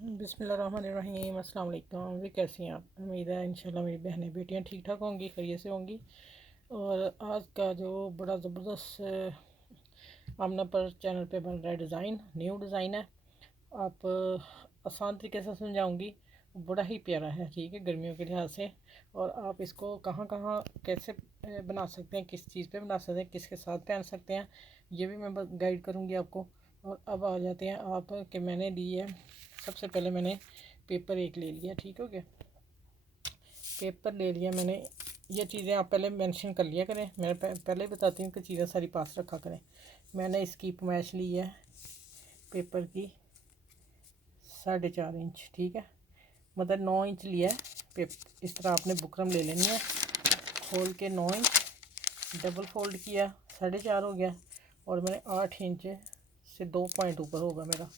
बिस्मिल्लाहिर्रहमानिर्रहीम। अस्सलाम वालेकुम। भी कैसी हैं आप? उम्मीद है इंशाल्लाह मेरी बहनें बेटियां ठीक ठाक होंगी, खैरियत से होंगी। और आज का जो बड़ा ज़बरदस्त आमना पर चैनल पे बन रहा है डिज़ाइन, न्यू डिज़ाइन है। आप आसान तरीके से समझाऊंगी। बड़ा ही प्यारा है, ठीक है, गर्मियों के लिहाज से। और आप इसको कहाँ कहाँ कैसे बना सकते हैं, किस चीज़ पे बना सकते हैं, किसके साथ पहन सकते हैं, ये भी मैं गाइड करूँगी आपको। और अब आ जाते हैं आप कि मैंने ली है। सबसे पहले मैंने पेपर एक ले लिया, ठीक हो गया। पेपर ले लिया मैंने। ये चीज़ें आप पहले मेंशन कर लिया करें, मैं पहले ही बताती हूँ कि चीज़ें सारी पास रखा करें। मैंने इसकी पमैश ली है पेपर की 4.5 इंच, ठीक है, मतलब 9 इंच लिया है पेपर। इस तरह आपने बुकरम ले लेनी है, खोल के 9 इंच डबल फोल्ड किया, 4.5 हो गया। और मैंने 8 इंच से 2 पॉइंट ऊपर होगा मेरा,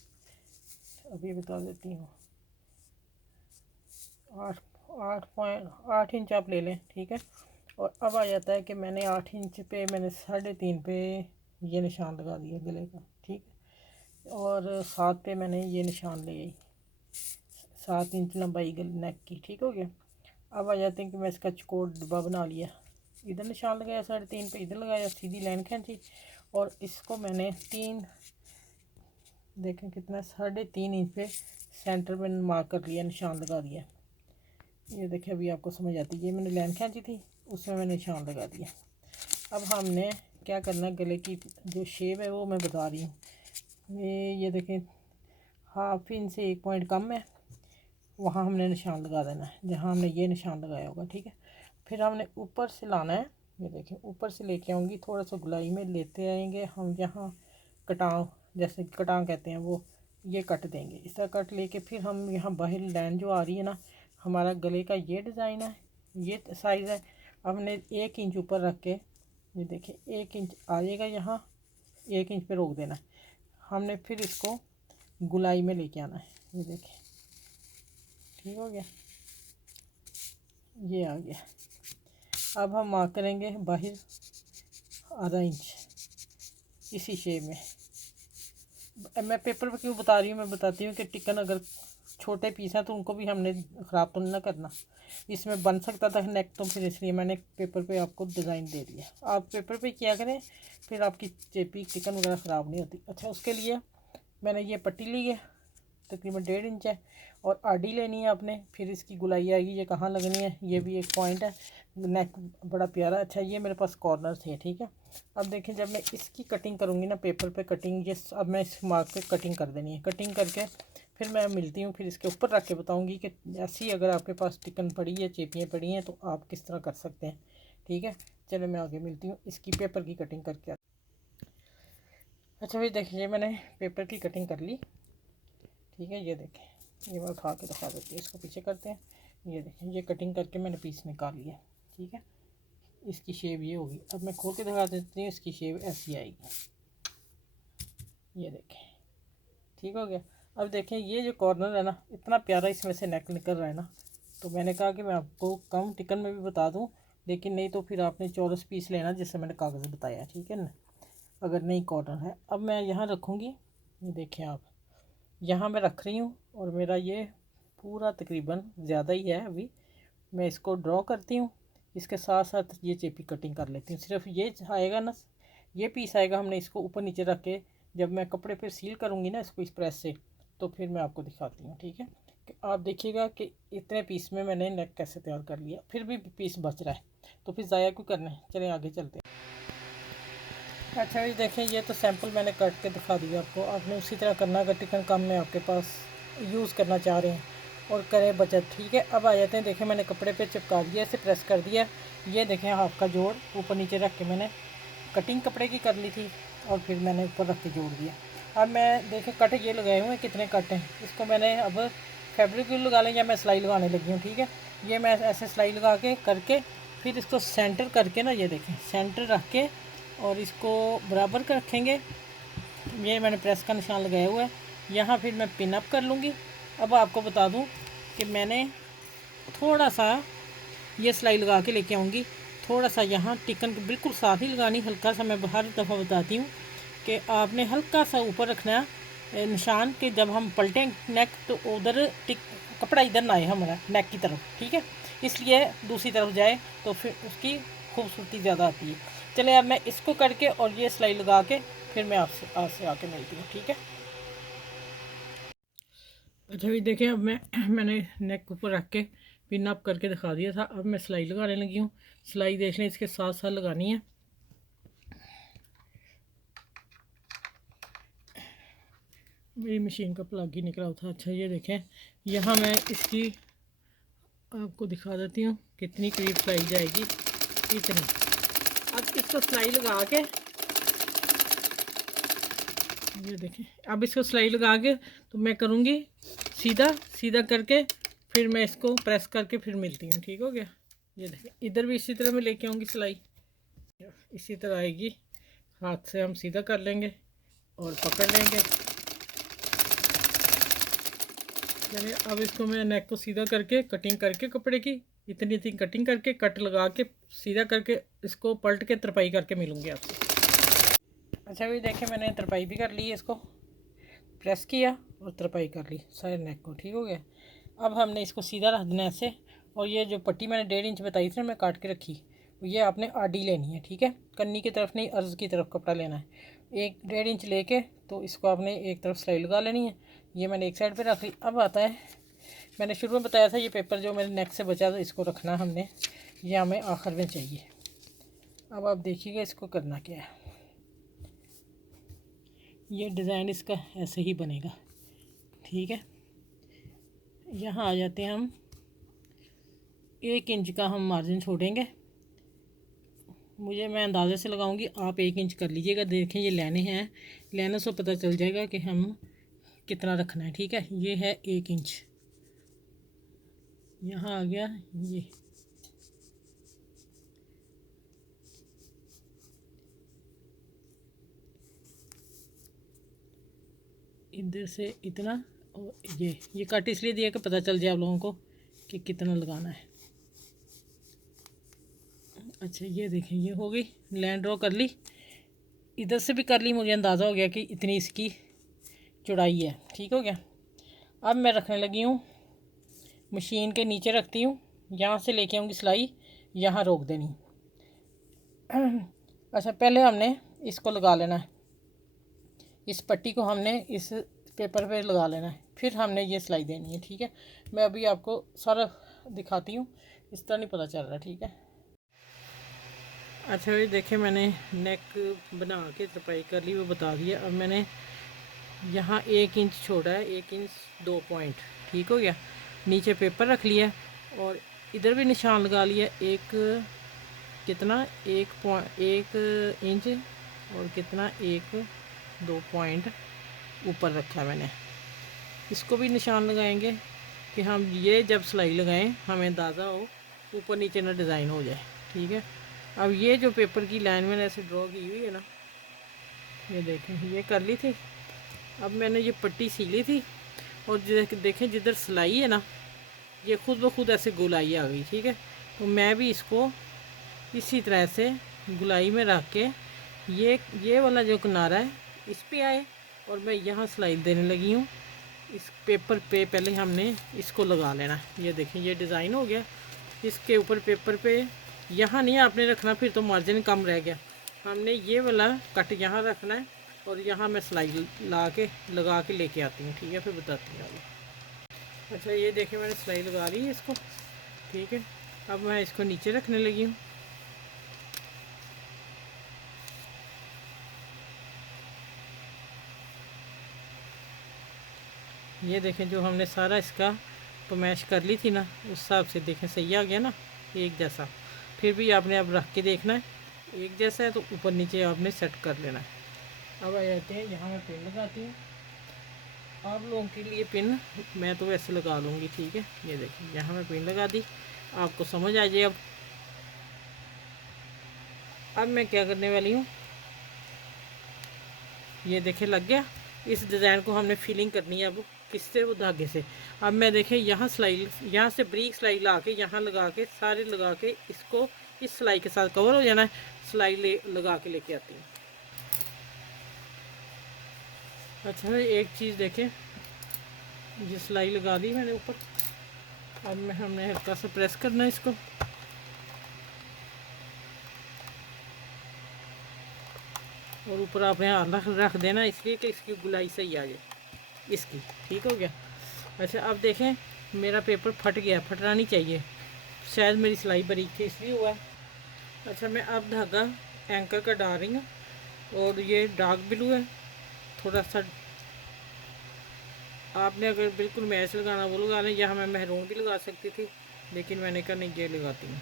अभी बता देती हूँ। 8 इंच आप ले लें, ठीक है। और अब आ जाता है कि मैंने 8 इंच पे मैंने 3.5 पे ये निशान लगा दिया गले का, ठीक है। और 7 पे मैंने ये निशान ले आई, 7 इंच लंबाई गले नेक की, ठीक हो गया। अब आ जाते हैं कि मैं इसका चकोर डिब्बा बना लिया। इधर निशान लगाया 3.5 पे, इधर लगाया, सीधी लाइन खींची। और इसको मैंने देखें कितना 3.5 इंच पे सेंटर में मार्क कर लिया, निशान लगा दिया। ये देखिए अभी आपको समझ आती है। ये मैंने लाइन खींची थी, उसमें मैंने निशान लगा दिया। अब हमने क्या करना है, गले की जो शेप है वो मैं बता रही हूँ। ये देखें 1/2 इंच से 1 पॉइंट कम है, वहाँ हमने निशान लगा देना है जहाँ हमने ये निशान लगाया होगा, ठीक है। फिर हमने ऊपर से लाना है, ये देखें ऊपर से लेके आऊँगी, थोड़ा सा गुलाई में लेते आएंगे हम, यहाँ कटाव जैसे कटाव कहते हैं वो, ये कट देंगे। इस तरह कट लेके फिर हम यहाँ बाहर लाइन जो आ रही है ना, हमारा गले का ये डिज़ाइन है, ये साइज़ है। हमने 1 इंच ऊपर रख के, ये देखिए 1 इंच आ जाएगा यहाँ, 1 इंच पे रोक देना है। हमने फिर इसको गुलाई में लेके आना है, ये देखिए, ठीक हो गया, ये आ गया। अब हम मार्क करेंगे बाहर ½ इंच इसी शेप में। मैं पेपर पे क्यों बता रही हूँ, मैं बताती हूँ कि टिकन अगर छोटे पीस हैं तो उनको भी हमने ख़राब तो नहीं करना। इसमें बन सकता था नेक, तो फिर इसलिए मैंने पेपर पे आपको डिज़ाइन दे दिया। आप पेपर पे किया करें, फिर आपकी चेपी टिकन वगैरह ख़राब नहीं होती। अच्छा, उसके लिए मैंने ये पट्टी ली है, तकरीबन 1.5 इंच है। और आडी लेनी है आपने, फिर इसकी गुलाई आएगी, ये कहाँ लगनी है, ये भी एक पॉइंट है। नेक बड़ा प्यारा। अच्छा, ये मेरे पास कॉर्नर थे, ठीक है। अब देखें जब मैं इसकी कटिंग करूँगी ना, पेपर पे कटिंग, ये अब मैं इस मार्क पे कटिंग कर देनी है। कटिंग करके फिर मैं मिलती हूँ, फिर इसके ऊपर रख के बताऊँगी कि ऐसी अगर आपके पास टिकन पड़ी है, चेपियाँ पड़ी हैं, तो आप किस तरह कर सकते हैं, ठीक है। चलो मैं आगे मिलती हूँ इसकी पेपर की कटिंग करके। अच्छा भाई देखिए, मैंने पेपर की कटिंग कर ली, ठीक है। ये देखें, ये मैं उठा के दिखा देती हूँ, इसको पीछे करते हैं। ये देखें, ये कटिंग करके मैंने पीस निकाल लिया, ठीक है। इसकी शेप ये होगी। अब मैं खोल के दिखा देती हूँ, इसकी शेप ऐसी आएगी, ये देखें, ठीक हो गया। अब देखें ये जो कॉर्नर है ना, इतना प्यारा इसमें से नेक निकल रहा है ना, तो मैंने कहा कि मैं आपको कम टिकन में भी बता दूँ, लेकिन नहीं तो फिर आपने चौरस पीस लेना जैसे मैंने कागज़ बताया, ठीक है ना, अगर नहीं कॉर्नर है। अब मैं यहाँ रखूँगी, ये देखें आप, यहाँ मैं रख रही हूँ। और मेरा ये पूरा तकरीबन ज़्यादा ही है। अभी मैं इसको ड्रॉ करती हूँ, इसके साथ साथ ये चेपी कटिंग कर लेती हूँ। सिर्फ ये आएगा ना, ये पीस आएगा, हमने इसको ऊपर नीचे रख के जब मैं कपड़े पर सील करूँगी ना इसको इस प्रेस से, तो फिर मैं आपको दिखाती हूँ, ठीक है। कि आप देखिएगा कि इतने पीस में मैंने नेक कैसे तैयार कर लिया। फिर भी पीस बच रहा है, तो फिर ज़ाया क्यों करना है। चलें आगे चलते हैं। अच्छा जी देखें, ये तो सैंपल मैंने कट के दिखा दिया आपको। आपने उसी तरह करना अगर टिकन कम में आपके पास यूज़ करना चाह रहे हैं और करें बचत, ठीक है। अब आ जाते हैं, देखें मैंने कपड़े पे चिपका दिया, इसे प्रेस कर दिया। ये देखें हाफ का जोड़ ऊपर नीचे रख के मैंने कटिंग कपड़े की कर ली थी, और फिर मैंने ऊपर रख के जोड़ दिया। अब मैं देखें कट ये लगाए हुए हैं, कितने कट हैं। इसको मैंने अब फैब्रिक ग्लू लगा लें या मैं सिलाई लगाने लगी हूँ, ठीक है। ये मैं ऐसे सिलाई लगा के करके फिर इसको सेंटर करके ना, ये देखें सेंटर रख के और इसको बराबर कर रखेंगे। ये मैंने प्रेस का निशान लगाया हुआ है, यहाँ फिर मैं पिन अप कर लूँगी। अब आपको बता दूँ कि मैंने थोड़ा सा ये सिलाई लगा के लेके आऊँगी, थोड़ा सा यहाँ टिकन बिल्कुल साथ ही लगानी, हल्का सा। मैं हर दफ़ा बताती हूँ कि आपने हल्का सा ऊपर रखना है निशान कि जब हम पलटें नेक तो उधर टिक कपड़ा इधर ना आए हमारा नेक की तरफ, ठीक है, इसलिए दूसरी तरफ जाए तो फिर उसकी खूबसूरती ज़्यादा आती है। चलिए अब मैं इसको करके और ये सिलाई लगा के फिर मैं आपसे आके मिलती हूँ, ठीक है। अच्छा भी देखें, अब मैंने नेक ऊपर रख के पिन अप करके दिखा दिया था। अब मैं सिलाई लगाने लगी हूँ। सिलाई देख लें, इसके साथ साथ लगानी है। मेरी मशीन का प्लग ही निकला था। अच्छा ये देखें, यहाँ मैं इसकी आपको दिखा देती हूँ कितनी करीब सिलाई जाएगी, इतनी। अब इसको सिलाई लगा के, ये देखें, अब इसको सिलाई लगा के तो मैं करूँगी सीधा सीधा करके, फिर मैं इसको प्रेस करके फिर मिलती हूँ, ठीक हो गया। ये देखें, इधर भी इसी तरह मैं लेके आऊँगी सिलाई, इसी तरह आएगी। हाथ से हम सीधा कर लेंगे और पकड़ लेंगे। मैंने अब इसको मैं नेक को सीधा करके कटिंग करके कपड़े की इतनी इतनी कटिंग करके कट लगा के सीधा करके इसको पलट के तरपाई करके मिलूँगी आपसे। अच्छा भी देखें, मैंने तरपाई भी कर ली है, इसको प्रेस किया और तरपाई कर ली सारे नेक को, ठीक हो गया। अब हमने इसको सीधा रख देना ऐसे, और ये जो पट्टी मैंने 1.5 इंच बताई थी ना, मैं काट के रखी, ये आपने आडी लेनी है, ठीक है। कन्नी की तरफ नहीं, अर्ज़ की तरफ कपड़ा लेना है। 1.5 इंच लेके तो इसको आपने एक तरफ सिलाई लगा लेनी है। ये मैंने एक साइड पे रख ली। अब आता है, मैंने शुरू में बताया था ये पेपर जो मेरे नेक से बचा, तो इसको रखना हमने, ये हमें आखिर में चाहिए। अब आप देखिएगा इसको करना क्या है। ये डिज़ाइन इसका ऐसे ही बनेगा, ठीक है। यहाँ आ जाते हैं हम, 1 इंच का हम मार्जिन छोड़ेंगे। मैं अंदाज़े से लगाऊंगी, आप 1 इंच कर लीजिएगा। देखें ये लेने हैं, लेने से पता चल जाएगा कि हम कितना रखना है, ठीक है। ये है 1 इंच, यहाँ आ गया ये। इधर से इतना, और ये कट इसलिए दिया कि पता चल जाए आप लोगों को कि कितना लगाना है। अच्छा ये देखें, ये हो गई, लाइन ड्रॉ कर ली, इधर से भी कर ली, मुझे अंदाज़ा हो गया कि इतनी इसकी चौड़ाई है, ठीक हो गया। अब मैं रखने लगी हूँ, मशीन के नीचे रखती हूँ, यहाँ से लेके आऊँगी सिलाई, यहाँ रोक देनी। अच्छा पहले हमने इसको लगा लेना है, इस पट्टी को हमने इस पेपर पे लगा लेना है, फिर हमने ये सिलाई देनी है, ठीक है। मैं अभी आपको सारा दिखाती हूँ, इस तरह नहीं पता चल रहा, ठीक है। अच्छा भाई देखें, मैंने नेक बना के तरपाई कर ली, वो बता दिया। अब मैंने यहाँ 1 इंच छोड़ा है, 1 इंच 2 पॉइंट, ठीक हो गया। नीचे पेपर रख लिया और इधर भी निशान लगा लिया, एक कितना 1 इंच और कितना 1-2 पॉइंट ऊपर रखा है मैंने। इसको भी निशान लगाएंगे कि हम ये जब सिलाई लगाएं हमें अंदाज़ा हो ऊपर नीचे ना डिज़ाइन हो जाए, ठीक है। अब ये जो पेपर की लाइन मैंने ऐसे ड्रॉ की हुई है ना, ये देखें, ये कर ली थी। अब मैंने ये पट्टी सीली थी और देखें जिधर सिलाई है ना, ये खुद ब खुद ऐसे गोलाई आ गई, ठीक है। तो मैं भी इसको इसी तरह से गुलाई में रख के ये वाला जो किनारा है इस पे आए और मैं यहाँ सिलाई देने लगी हूँ। इस पेपर पे पहले हमने इसको लगा लेना है। ये देखें, ये डिज़ाइन हो गया। इसके ऊपर पेपर पे यहाँ नहीं आपने रखना, फिर तो मार्जिन कम रह गया। हमने ये वाला कट यहाँ रखना है और यहाँ मैं सिलाई लगा के लेके आती हूँ, ठीक है, फिर बताती हूँ आगे। अच्छा ये देखें, मैंने सिलाई लगा ली है इसको, ठीक है। अब मैं इसको नीचे रखने लगी हूँ। ये देखें, जो हमने सारा इसका पमैश कर ली थी ना, उस हिसाब से देखें सही आ गया ना, एक जैसा। फिर भी आपने अब रख के देखना है, एक जैसा है तो ऊपर नीचे आपने सेट कर लेना है। अब आ जाते हैं, यहाँ मैं पिन लगाती हूँ। आप लोगों के लिए पिन मैं तो वैसे लगा लूँगी, ठीक है। ये देखिए, यहाँ मैं पिन लगा दी, आपको समझ आ जाए। अब मैं क्या करने वाली हूँ, ये देखें लग गया। इस डिज़ाइन को हमने फिलिंग करनी है अब किससे, वो धागे से। अब मैं देखें यहाँ सिलाई, यहाँ से ब्रीक सिलाई ला के यहाँ लगा के सारे लगा के इसको इस सिलाई के साथ कवर हो जाना है। सिलाई लगा के लेके आती हूँ। अच्छा एक चीज़ देखें, ये सिलाई लगा दी मैंने ऊपर। अब मैं हमने हल्का सा प्रेस करना है इसको, और ऊपर आपने हाथ रख देना इसलिए कि इसकी गुलाई सही आ जाए इसकी। ठीक हो गया। अच्छा अब देखें मेरा पेपर फट गया, फटना नहीं चाहिए, शायद मेरी सिलाई बारीक थी इसलिए हुआ है। अच्छा मैं अब धागा एंकर का डाल रही हूँ, और ये डार्क ब्लू है थोड़ा सा। आपने अगर बिल्कुल मैच लगाना वो लगा लें, यहाँ मैं महरून भी लगा सकती थी, लेकिन मैंने कहा नहीं ये लगाती हूँ।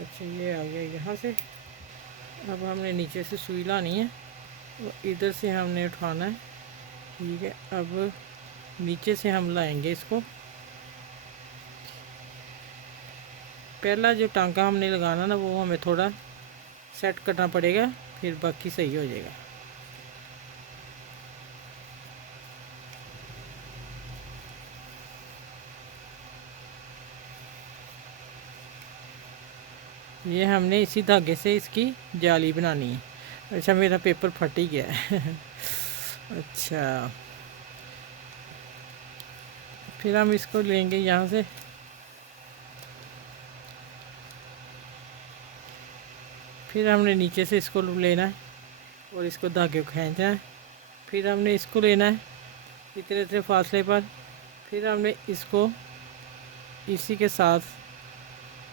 अच्छा ये आ गया यहाँ से। अब हमने नीचे से सुई लानी है और इधर से हमने उठाना है। ठीक है, अब नीचे से हम लाएंगे इसको। पहला जो टांका हमने लगाना ना वो हमें थोड़ा सेट करना पड़ेगा, फिर बाकी सही हो जाएगा। ये हमने इसी धागे से इसकी जाली बनानी है। अच्छा मेरा पेपर फट ही गया है अच्छा फिर हम इसको लेंगे यहाँ से, फिर हमने नीचे से इसको लेना है और इसको धागे को खींचना है। फिर हमने इसको लेना है इतने इतने फासले पर, फिर हमने इसको इसी के साथ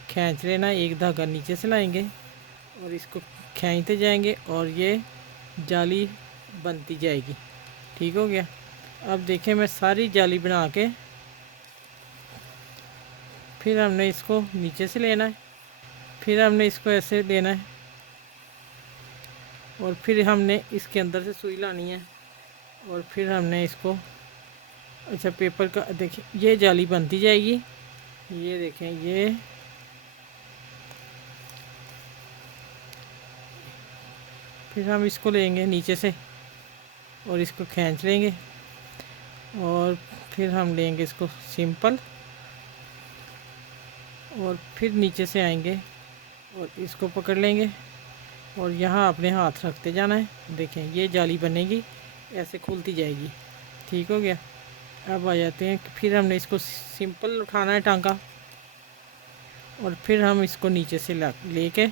खींच लेना है। एक धागा नीचे से लाएंगे और इसको खींचते जाएंगे और ये जाली बनती जाएगी। ठीक हो गया। अब देखें मैं सारी जाली बना के, फिर हमने इसको नीचे से लेना है, फिर हमने इसको ऐसे लेना है और फिर हमने इसके अंदर से सुई लानी है और फिर हमने इसको, अच्छा पेपर का देखिए ये जाली बनती जाएगी। ये देखें ये फिर हम इसको लेंगे नीचे से और इसको खींच लेंगे और फिर हम लेंगे इसको सिंपल और फिर नीचे से आएंगे और इसको पकड़ लेंगे और यहाँ अपने हाथ रखते जाना है। देखें ये जाली बनेगी, ऐसे खुलती जाएगी। ठीक हो गया। अब आ जाते हैं, फिर हमने इसको सिंपल उठाना है टांका और फिर हम इसको नीचे से लेके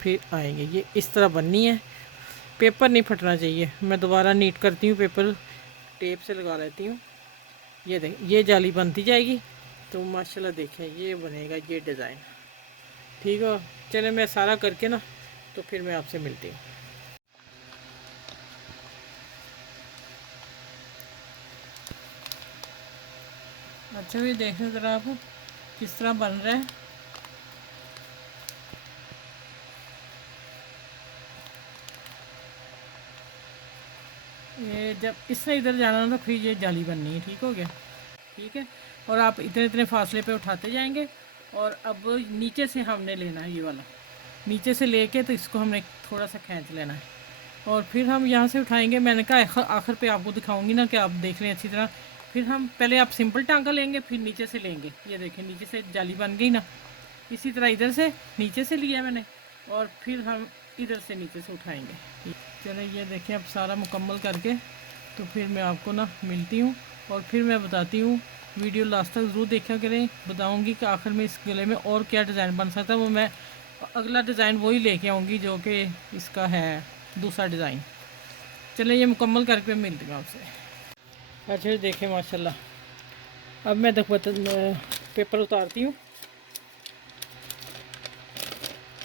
फिर आएंगे। ये इस तरह बननी है, पेपर नहीं फटना चाहिए। मैं दोबारा नीट करती हूँ, पेपर टेप से लगा लेती हूँ। ये देख ये जाली बनती जाएगी तो माशाल्लाह देखें ये बनेगा ये डिज़ाइन। ठीक है, चले मैं सारा करके ना तो फिर मैं आपसे मिलती हूँ। अच्छा भी देखें ज़रा आप किस तरह बन रहा है। ये जब इससे इधर जाना ना फिर ये जाली बननी है। ठीक हो गया। ठीक है, और आप इतने इतने फासले पे उठाते जाएंगे और अब नीचे से हमने लेना है ये वाला, नीचे से लेके तो इसको हमने थोड़ा सा खींच लेना है और फिर हम यहाँ से उठाएंगे। मैंने कहा आखिर पे आपको दिखाऊंगी ना कि आप देख लें अच्छी तरह। फिर हम पहले आप सिंपल टांका लेंगे फिर नीचे से लेंगे। ये देखें नीचे से जाली बन गई ना, इसी तरह इधर से नीचे से लिया मैंने और फिर हम इधर से नीचे से उठाएंगे। चलो ये देखें अब सारा मुकम्मल करके तो फिर मैं आपको ना मिलती हूँ और फिर मैं बताती हूँ। वीडियो लास्ट तक ज़रूर देखा करें, बताऊँगी कि आखिर में इस गले में और क्या डिज़ाइन बन सकता है। वो मैं अगला डिज़ाइन वही लेके आऊँगी जो कि इसका है दूसरा डिज़ाइन। चलिए ये मुकम्मल करके मिलती हूँ आपसे। अच्छा देखें माशाल्लाह अब मैं देखो पेपर उतारती हूँ।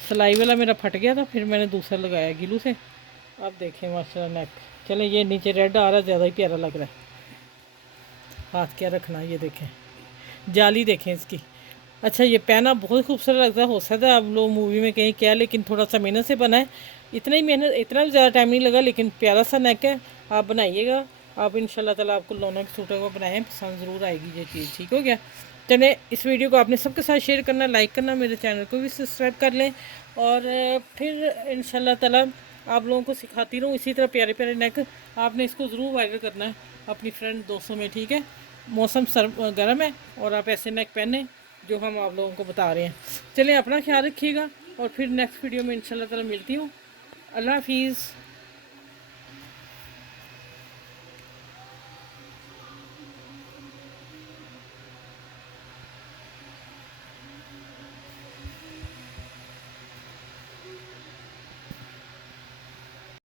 सिलाई वाला मेरा फट गया था, फिर मैंने दूसरा लगाया गिलू से। अब देखें माशाल्लाह नेक। चले ये नीचे रेड आ रहा है, ज़्यादा ही प्यारा लग रहा है। हाथ क्या रखना, ये देखें जाली देखें इसकी। अच्छा ये पहना बहुत खूबसूरत लगता है। हो सकता है आप लोग मूवी में कहीं क्या, लेकिन थोड़ा सा मेहनत से बना है। इतना ही मेहनत, इतना भी ज़्यादा टाइम नहीं लगा, लेकिन प्यारा सा नेक है। आप बनाइएगा, आप इंशाल्लाह ताला आपको लोनों के सूटों को बनाएं, पसंद ज़रूर आएगी ये चीज़। ठीक हो गया। चले इस वीडियो को आपने सबके साथ शेयर करना, लाइक करना, मेरे चैनल को भी सब्सक्राइब कर लें और फिर इंशाल्लाह ताला आप लोगों को सिखाती रहूँ इसी तरह प्यारे प्यारे नेक। आपने इसको ज़रूर वायरल करना है अपनी फ्रेंड दोस्तों में। ठीक है, मौसम गर्म है और आप ऐसे नेक पहने जो हम आप लोगों को बता रहे हैं। चलिए अपना ख्याल रखिएगा और फिर नेक्स्ट वीडियो में इंशाल्लाह ताला मिलती हूँ। अल्लाह हाफिज़।